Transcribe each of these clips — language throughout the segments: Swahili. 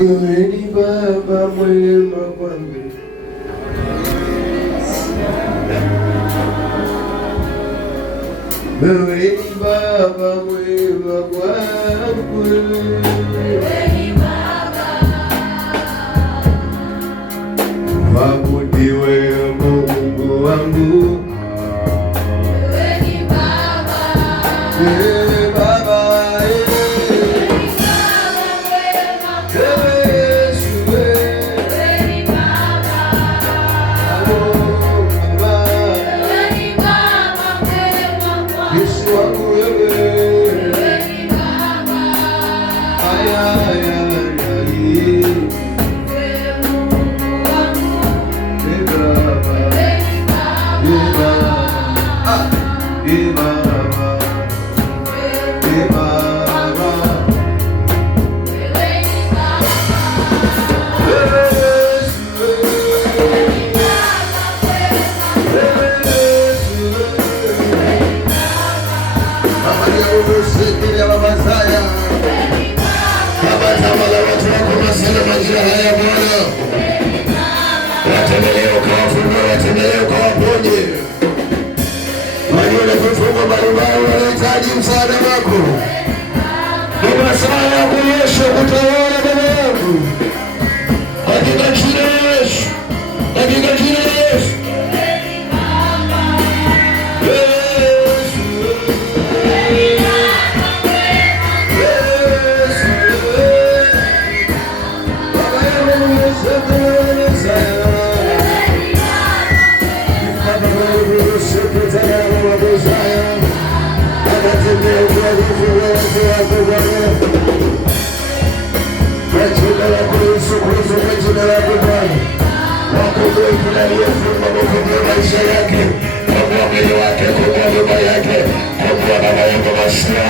Wewe ni Baba mwema kwangu, wewe ni Baba mwema kwangu, wewe ni Baba. Waabudiwe Mungu wangu, wewe ni Baba. Watembelee ukawafunua, watembelee ukawaponye walio na vifungo mbalimbali, wanahitaji msaada wako. Ni masaa ya kuonyesha kutawala Baba yangu, katika jina la Yesu, katika jina la Yesu. Maisha yake, komboa mwili wake, komboa nyumba yake, komboa baba yako Masia,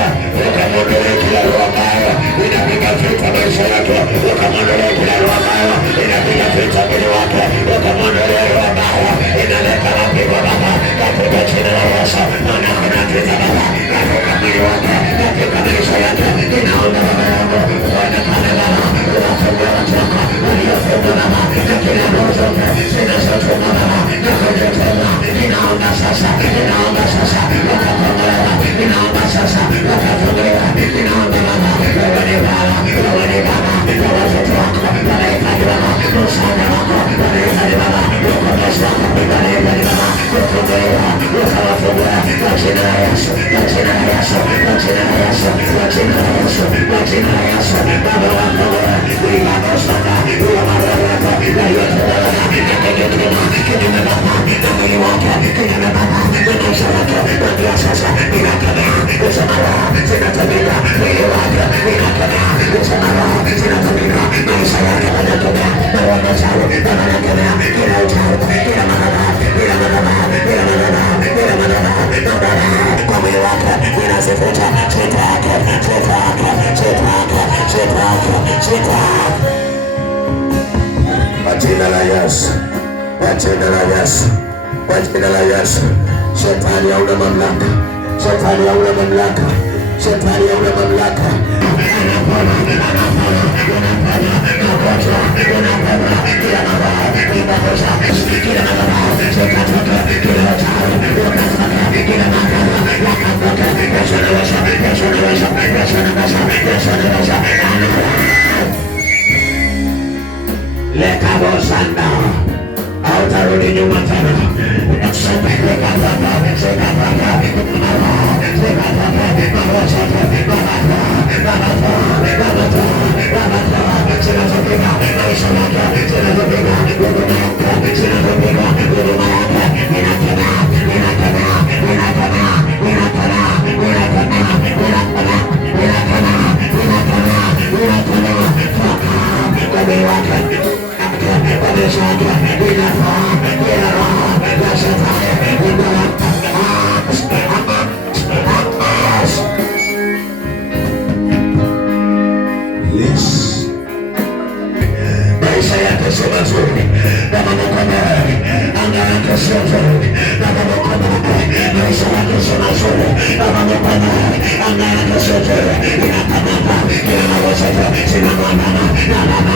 ukamwondolee kila roho mbaya inapiga vita maisha yake, ukamwondolee kila roho mbaya inapiga vita mwili wake, ukamwondolee roho mbaya inaleta mapigo Baba, katika jina la Yesu. Maana kuna vita Baba katika mwili wake, katika maisha yake, inaomba Baba yangu uonekane Baba, unafungua watu wako waliofungwa Baba, na kila roho zote zinazofungwa Baba, na kujitema, inaomba sasa, inaomba sasa wakafunguliwa, inaomba sasa wakafunguliwa, inaomba Baba, wewe ni Baba, wewe ni Baba, na watoto wako wanahitaji Baba, msaada wako wanahitaji Baba, ukombozi wako wanahitaji Baba, kufunguliwa, ukawafungua kwa jina la Yesu, kwa jina la Yesu, kwa jina la Yesu, kwa jina la Yesu, kwa jina la Yesu. Baba wafungue, uliwakosana, uliwamareweka, waliotolewa, nakeketuna, kinyume Baba, na mwili wake, kinyume Baba, na maisha yake, kuanzia sasa, ninakemea, usamara, zinatumika, mwili wake, ninakemea, usamara, zinatumika, maisha yake, ninakemea, na wamechawi, na ninakemea, kila uchawi, kila madhabahu, kila madhabahu, kila madhabahu, kila madhabahu, na Baba, kwa mwili wake, ninazifuta, shita yake, shita yake, shita yake, shita yake, shita yake. Kwa jina la Yesu, kwa jina la Yesu, kwa jina la Yesu. Shetani hauna mamlaka, shetani hauna mamlaka, shetani hauna mamlaka. Anapona, anapona, anapona, magonjwa, anapona, kila mabaya, inaposha, kila mabaya, shekatoka, kila uchawi, ukatoka, kila mabaya, wakatoka, yashanawasha, yashanawasha, yashanawasha, yashanawasha, lekabosanda, hautarudi nyuma tena. Maisha yake sio mazuri, na mambo anga yake sio nzuri, na mambo maisha yake sio mazuri, na mambo anga yake sio nzuri, inakamata kila mawazo, sina mwana na baba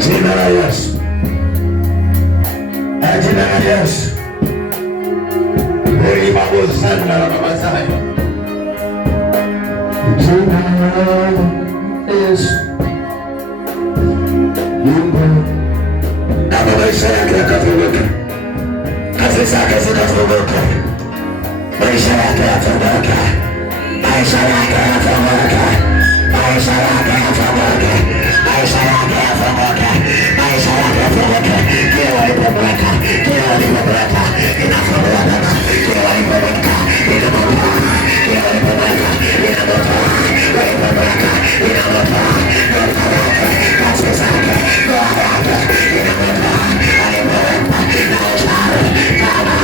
Jina la Yesu, jina la Yesu, ulimagusana na mama zayo. Jina la Yesu, Mungu na maisha yake yakafunguka, kazi zake zikafunguka, maisha yake yafunguka, maisha yake yafunguka, maisha yake yafunguka, maisha yake yafunguka, maisha yake yafunguka. Kile walipomweka, kile walipomweka inafunguka tena, kile walipomweka inamotoa, kile walipomweka inamotoa, walipomweka inamotoa, ndoto yake, kazi zake, ndoa yake inamotoa, walipomweka na uchawi kama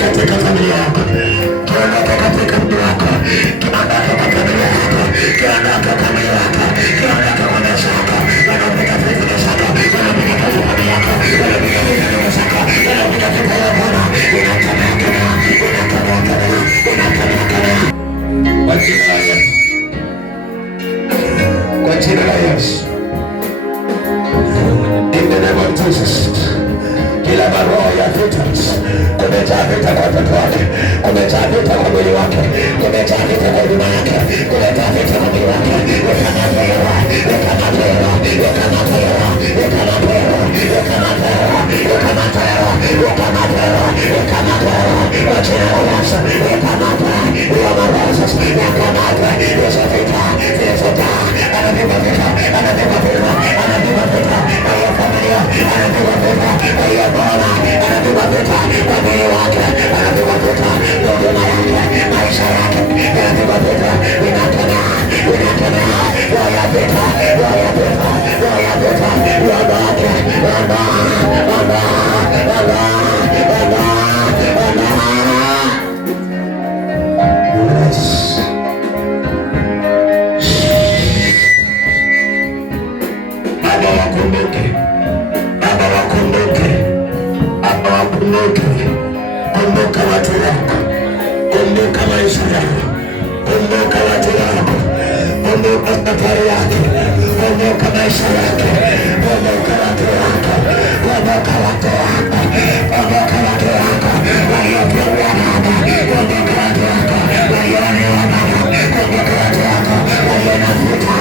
katika familia yako, kiondoke katika mji wako, kiondoke katika familia yako, kiondoke familia yako, kiondoke kwa maisha yako, wanaopita familia zako, wanaopita kazi familia yako, wanaopita familia zako, wanaopita familia Bwana, inakamea kamea, inakamea kamea, inakamea kamea. Kwa jina la Yesu, kwa jina la Yesu, in the name of Jesus. Kila maroho ya vita, kumejaa vita kwa watoto wake, kumejaa vita kwa mwili wake, kumejaa vita kwa huduma yake, kumejaa vita kwa mwili wake. Ukanapewa, ukanapewa, ukanapewa, ukanapewa, ukanapewa, ukanapewa, ukanapewa, ukanapewa, wachina uwasa, ukanapewa, uwamawasa, ukanapewa, hizo vita, vita, anapima vita, anapima vita, anapima vita, kwa familia, anapima vita, kwa Bwana, anapima vita, kwa mwili wake, anapima vita, kwa huduma yake, maisha yake, anapima vita, inatokea, inatokea, waya vita, waya vita, waya vita, wanda wake, wanda, wanda, wanda, wanda, wanda. Baba wakumbuke, Baba wakumbuke, Baba wakumbuke, kumbuka watu wako, kumbuka maisha yako, kumbuka watu wako, kumbuka safari yake, kumbuka maisha yake, kumbuka watu wako, kumbuka watu wako, kumbuka watu wako, waliopewa Baba, kumbuka watu wako, walionewa Baba, kumbuka watu wako, waliona vita,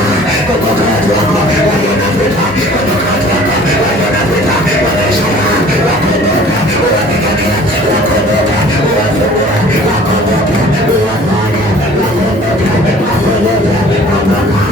kumbuka watu wako, waliona vita, kumbuka watu wako, waliona vita, maisha yako, wakumbuka, uwapigania, wakumbuka, uwafungua, wakumbuka, uwafanya, wakumbuka, wakumbuka, wakumbuka,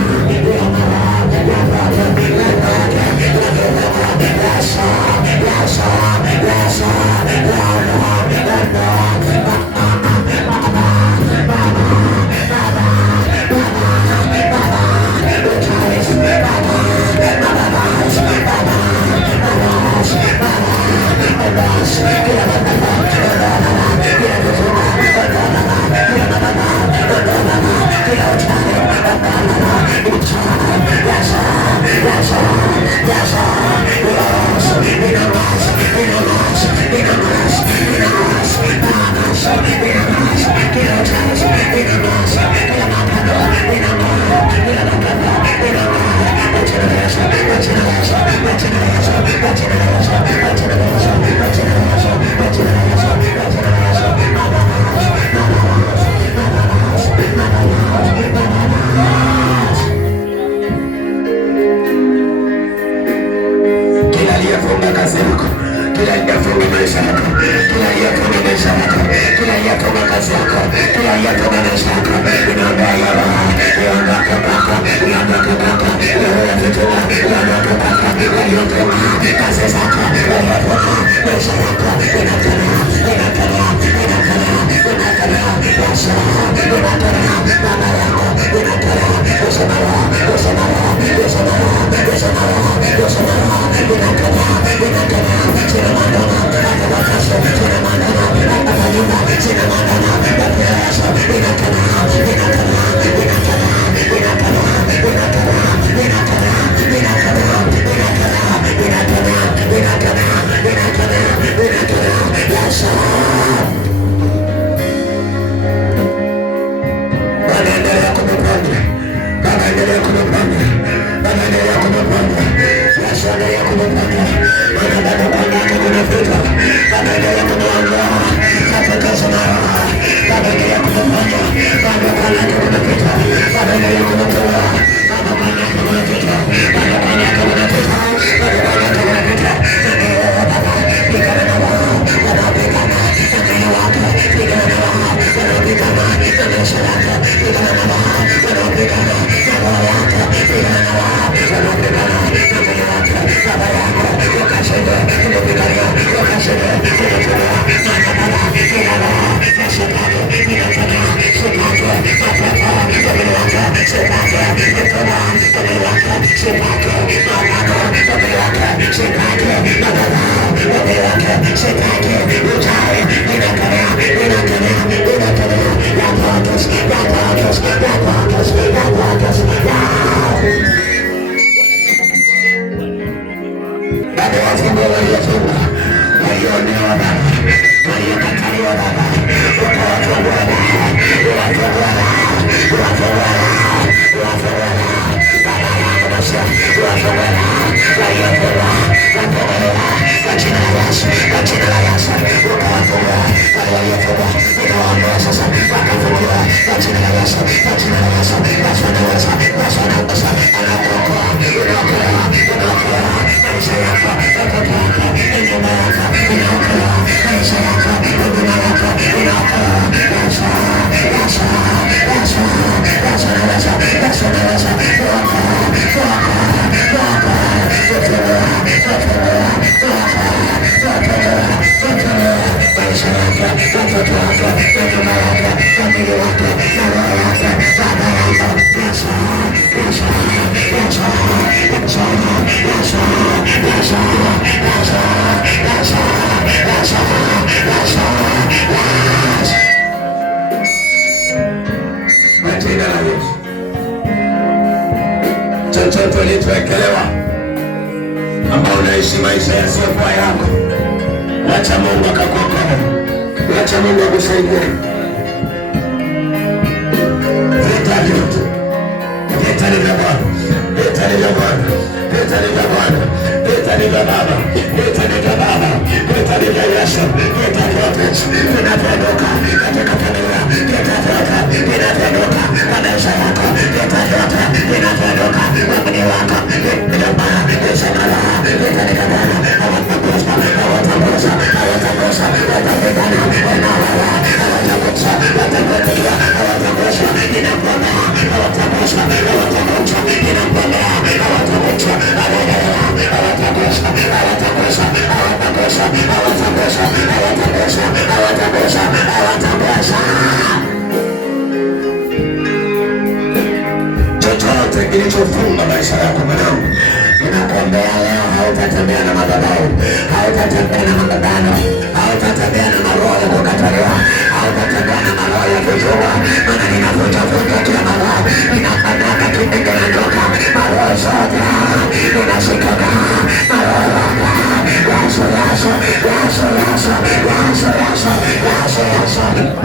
Chochote ulichowekelewa ambao unaishi maisha yasiyokuwa yako, wacha Mungu akakuokoa, wacha Mungu akusaidie. Vita vyote, vita ni vya Bwana, vita ni vya Bwana, vita ni vya Bwana, vita ni vya Baba, vita ni vya Baba, vita ni vya Yesu. Vita vyote vinavyoinuka katika familia, vita vyote vinavyoinuka kwa maisha yako, vita vyote vinavyoinuka kwa mwili wako, vita Bwana, vita Bwana, vita ni vya Bwana. Hawatagusa, hawatagusa, hawatagusa, watapigana, wanawawa, hawatagusa, watakupiga, hawatagusa, inakwambia, hawatagusa, hawatagusa, inakwambia, hawatagusa, hawatagusa, hawatagusa, hawatagusa, hawatagusa, hawatagusa, hawatagusa, hawatagusa, hawatagusa. Chochote kilichofunga maisha yako mwanangu, ninakuombea leo hautatembea na madhabahu, hautatembea na magagano, hautatembea na maroho ya kukataliwa, hautatembea na maroho ya kuchua. Maana ninavuta kila maroho, ninakanyaka kipindi na ndoka, maroho zote ninashikana, maroho Yesu, Yesu, Yesu, Yesu, Yesu, Yesu, Yesu, Yesu,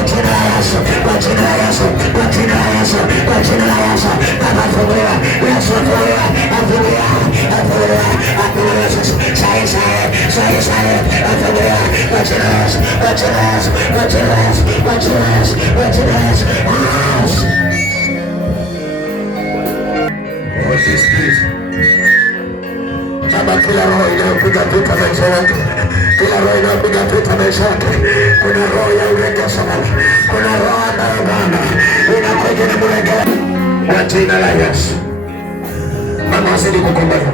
jina la Yesu, jina la Yesu, jina la Yesu, jina la Yesu, Baba fungulia, Yesu fungulia, fungulia, fungulia, fungulia Yesu, sai, fungulia, jina la Yesu, jina la Yesu, jina la Yesu, jina la Yesu, jina la Yesu, what is this? Baba, kila roho inayopiga vita maisha yake, kila roho inayopiga vita maisha yake, kuna roho ya uregesho Baba, kuna roho ambayo Baba inakuja na mregea kwa jina la Yesu. Mama, asidi kukombolewa,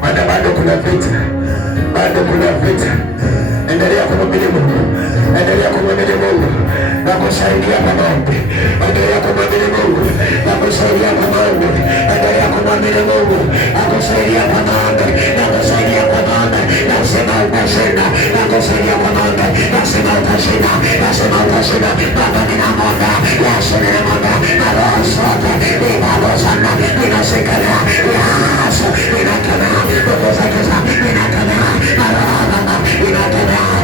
maana bado kuna vita, bado kuna vita. Endelea kumwamini Mungu, endelea kumwamini Mungu na kusaidia kwa maombi, endelea kumwamini Mungu na kusaidia kwa maombi, endelea kumwamini Mungu na kusaidia kwa maombi, na kusaidia kwa maombi, nasema utashinda, na kusaidia kwa maombi, nasema utashinda, nasema utashinda. Baba, ninamwomba Yesu, ninamwomba na roho zote ninabozana, ninashikana Yesu, ninakemea nguvu za giza, ninakemea na roho Baba, ninakemea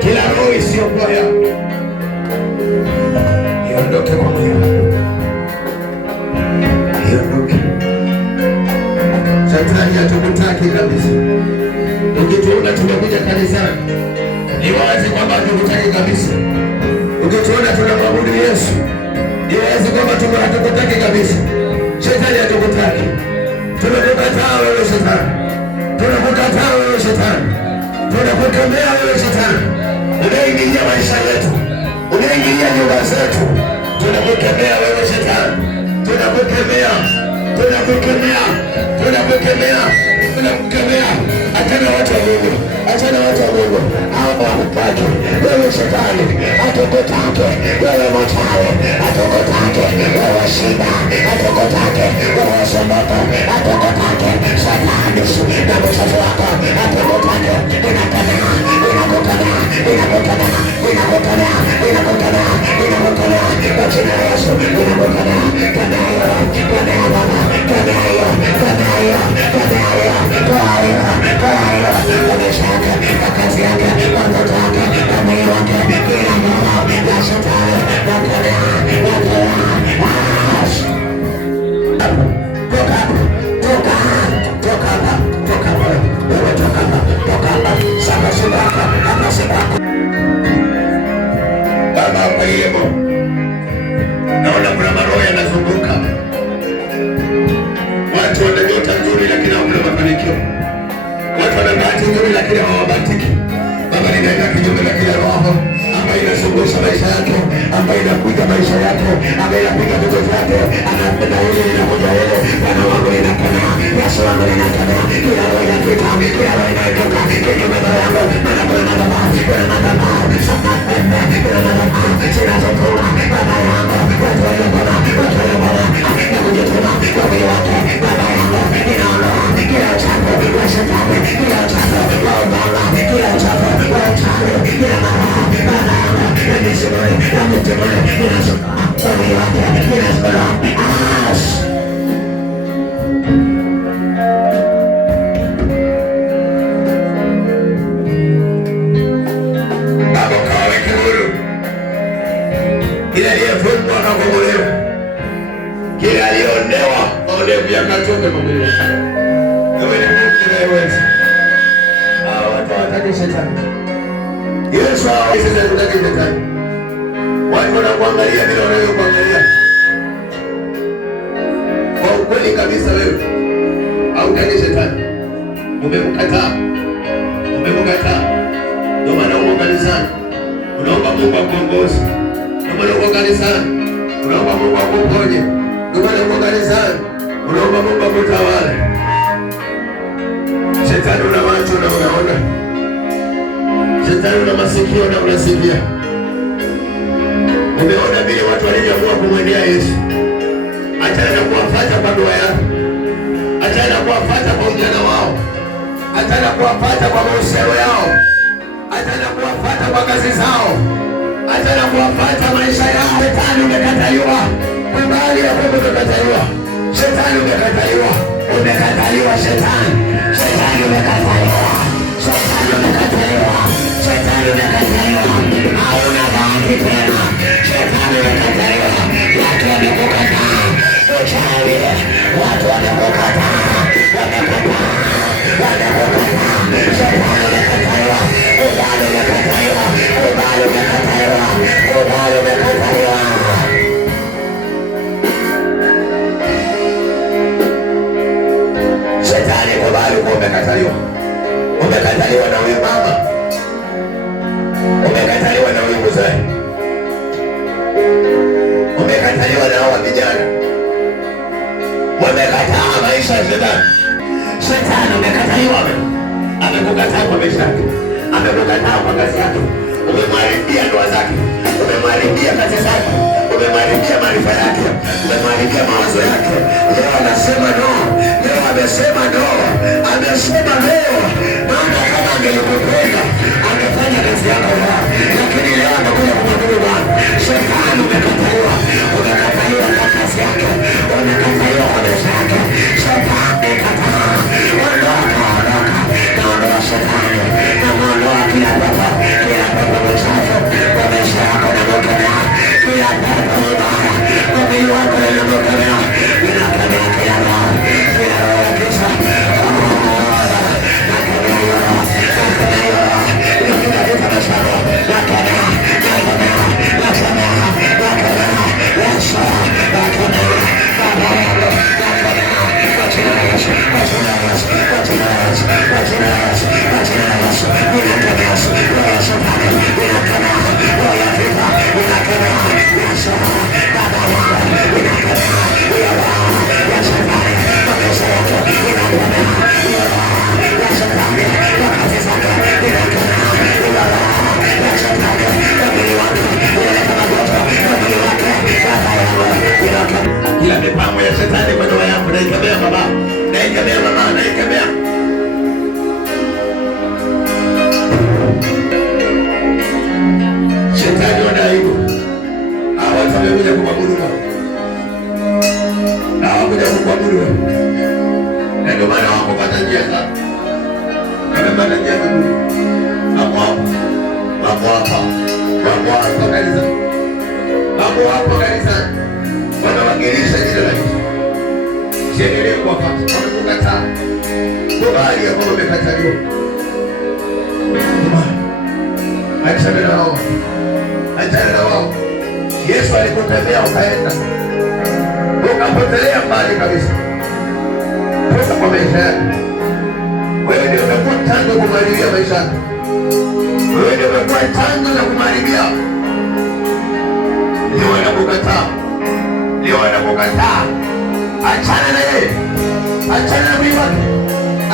kila roho isiyopoya iondoke kwa moyo, iondoke. Shetani hatukutaki kabisa. Ukituona tumekuja kanisani, ni wazi kwamba hatukutaki kabisa. Ukituona tunamwabudu Yesu, ni wazi kwamba hatukutaki kabisa. Shetani hatukutaki. Tunakukataa wewe Shetani, tunakukataa wewe Shetani, tunakukemea wewe Shetani unaingilia maisha yetu, unaingilia nyumba zetu. Tunakukemea wewe Shetani, tunakukemea, tunakukemea, tunakukemea, tunakukemea. Achana watu wa Mungu, achana watu wa Mungu, hao hawakutaki wewe Shetani, hatukutaki wewe mchawi, hatukutaki wewe shida, hatukutaki wewe somoko, hatukutaki Shetani na mshafu wako, hatukutaki. Inakemea, inakukemea, inakukemea, inakukemea, inakukemea, inakukemea kwa jina la Yesu, inakukemea. Kemea hiyo, kemea Baba, kemea hiyo, kemea hiyo, kemea hiyo, toa hiyo, toa hiyo kwa maisha yake, kwa kazi yake, kwa mtoto wake, kwa mwili wake, kila roho ya Shetani nakemea, nakemea. Toka hapa, toka hapa, toka hapa, toka hapa, wewe toka hapa, toka hapa, sasa sibaka, hapa sibaka. Baba, kwa hiyo naona kuna maroho yanazunguka. Watu wana nyota nzuri lakini hawana mafanikio. Watu wana bahati nzuri lakini hawabahatiki. Baba, ninaenda kinyume na kila roho ambayo inazungusha maisha yake, ambayo inakuja maisha yake, ambayo inapiga vitu vyake, anapenda hili inakuja hili. Bwana wangu ninakemea, Yesu wangu ninakemea, kila roho ya vita, kila roho inayotoka kinyume na yangu, maana kuna madhabahu, kuna madhabahu, kuna madhabahu zinazotuma baba yangu, watu waliobona, watu waliobona na kujituma kwa mwili wake. Baba yangu ninaondoa kila uchafu wa Shetani, kila uchafu wa uganga, kila uchafu wa uchawi, kila maroho baba yangu na misimuni na mitimuni, ninasuka kwa mwili wake, ninasuka anakombolewa. Kile aliondewa maonevu yakatoke kwa mwili wake. Ewe ni Mungu unayeweza. Hawa watu hawataki shetani. Yesu hawataki shetani. Watu wanakuangalia vile wanavyokuangalia. Kwa ukweli kabisa wewe hautaki shetani. Umemkataa. Ndio maana uko kanisani. Unaomba Mungu akuongoze. Ndio maana uko kanisani. Unaomba Mungu akuponye. Ndio maana uko kanisani. Unaomba Mungu akutawale. Shetani una macho na unaona. Shetani una masikio na unasikia. Umeona vile watu walivyoamua kumwendea Yesu. Achana na kuwafuata kwa ndoa yao. Achana na kuwafuata kwa ujana wao. Achana na kuwafuata kwa mahusiano yao. Achana na kuwafuata kwa kazi zao. Achana na kuwafuata maisha yao. Shetani umekataliwa. Kubali ya kwamba umekataliwa. Shetani umekataliwa. Umekataliwa shetani. Shetani umekataliwa. Shetani umekataliwa. Shetani umekataliwa. Hauna dhambi tena. Shetani umekataliwa. Watu wamekukataa. Uchawi. Watu wamekukataa. Wamekukataa. Shetani umekataliwa. Ubali umekataliwa. Ubali umekataliwa. Ubali umekataliwa. Shetani kubali kuwa umekataliwa. Umekataliwa na huyu mama. Umekataliwa na huyu mzee. Umekataliwa na hawa vijana. Wamekataa maisha ya shetani. Shetani umekataliwa. Amekukataa kwa maisha yake. Amekukataa kwa kazi yake. Umemharibia ndoa zake. Umemharibia kazi zake. Umemharibia maarifa yake. Umemharibia mawazo yake. Leo anasema no. Leo amesema no. Amesema leo. Maana kama angelikupenda angefanya kazi yako leo. Lakini leo amekuja kumwabudu Bwana. Shetani umekataliwa. Umekataliwa kwa kazi yake. Umekataliwa kwa maisha yake. Shetani kataa. Ondoka. Naondoa shetani. Naondoa kila pepo. Kila pepo mchafu. Kwa maisha yako namokemea. Kila pepo mbaya. Kwa mwili wako namokemea. Ninakemea kila roho. Kila roho ya kisa. Kila mipango ya shetani kwa ndoa yako naikemea baba, naikemea mama, naikemea. Shetani wana aibu. Hawa watu wamekuja kumwabudu Mungu. Na hawakuja kumwabudu wewe. Na ndio maana hawakupata njia sana. Wamepata njia nzuri. Hapo hapa kanisa. Hapo kanisa. Wanawakilisha jina la Yesu. Siendelee kuwapata. Wamekukataa. Kubali ya kwamba umekataliwa. Achana na wao. Achana na wao. Yesu alikutembea ukaenda. Ukapotelea mbali kabisa. Toka kwa maisha yako. Wewe ndio umekuwa chanzo kumharibia maisha yako. Wewe ndio umekuwa chanzo na kumharibia. Leo wanakukataa. Leo wanakukataa. Achana na yeye. Achana na mwili wake.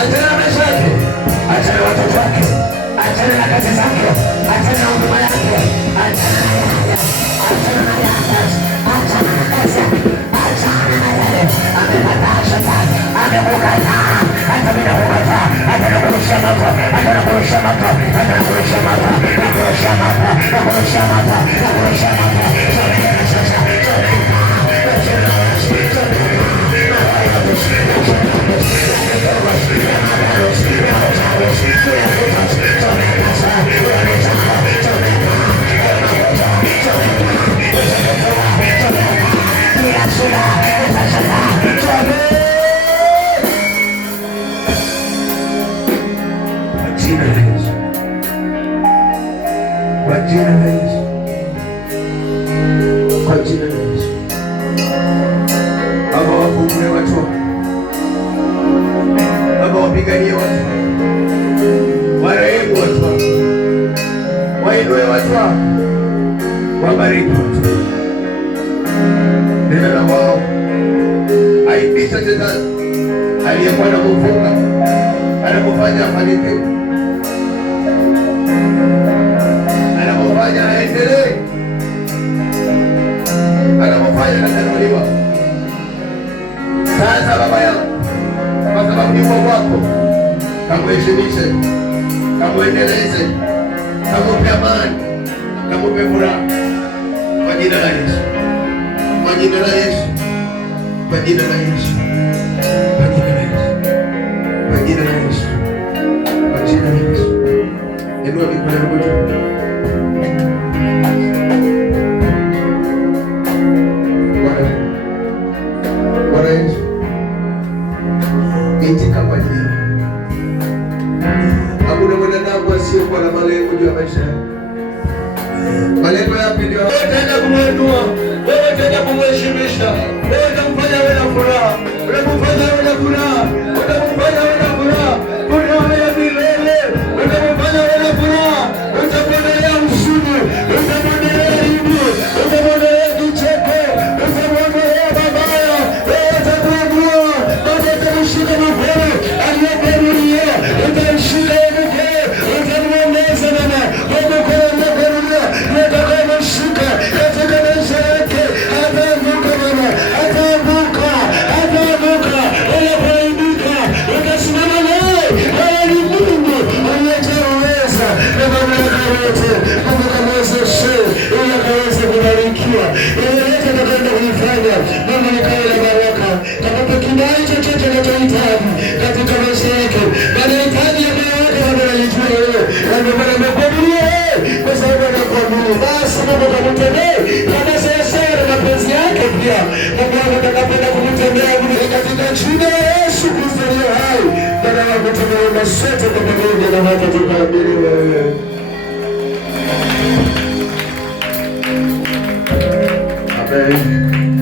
Achana na maisha yake. Achana na watoto wake. Achana na kazi zake. Achana na huduma yake. Achana na yeye. Achana na yeye. Achana na kazi yake. Achana na yeye. Amekataa shetani. Amekukataa. Hata bila kukataa. Hata na kurusha moto. Hata na kurusha moto. Hata na kurusha moto. Na kurusha moto. Na kurusha moto. Na kurusha moto. Come on. kwa jina la Yesu, kwa jina la Yesu. Baba, wafungue watu wako. Baba, wapiganie watu wako, warehemu watu wako, wainue watu wako, wabariki watu wako. Neno la wao aibisha shetani aliyekuwa anakufunga, anakufanya afanikiwe, anakufanya aendelee, anakufanya ananuliwa. Sasa Baba yangu, kwa sababu yuko kwako, kamuheshimishe, kamuendeleze, kamupe amani, kamupe furaha, kwa jina la Yesu, kwa jina la Yesu, kwa jina la Yesu, kwa jina la Yesu, kwa jina la Yesu, kwa jina la Yesu. Inua mikono yako juu. Bwana Yesu, itika kwa jina. Hakuna mwanadamu asiyokuwa na malengo juu ya maisha yake. Malengo yake ndio wewe utaenda kumwinua, wewe utaenda kumheshimisha, wewe utamfanya awe na furaha, utamfanya awe na furaha, utamfanya awe na furaha, furaha ya milele, utamfanya awe na furaha, utamwondelea mshindi, utamwondelea aibu, utamwondelea kicheko, utamwondelea mabaya, wewe utakuinua, Baba utamshika mkono aliyekuinulia, utamshika mkono, utamwongeza Baba, Baba atakayemushika katika maisha yake, ataanguka Baba, ataanguka, unapoinuka utasimama naye. Wewe ni Mungu unayejaa uweza na mamlaka yote. Mungu kamwezeshe ili akaweze kubarikiwa, ili yote atakaenda kuifanya Mungu likawe la baraka, kakupe kibali chochote anachohitaji katika maisha yake. Anahitaji ya moyo wake Baba analijua wewe, na ndio maana amekuabudia wewe, kwa sababu anakuabudu. Basi Mungu kamtendee kama sawasawa na mapenzi yake. Pia Mungu atakapenda kumtendea katika jina la Yesu Kristo aliye hai. Bwana wangu, tunaomba sote kwa pamoja na hata tukaamini wewe. Amen.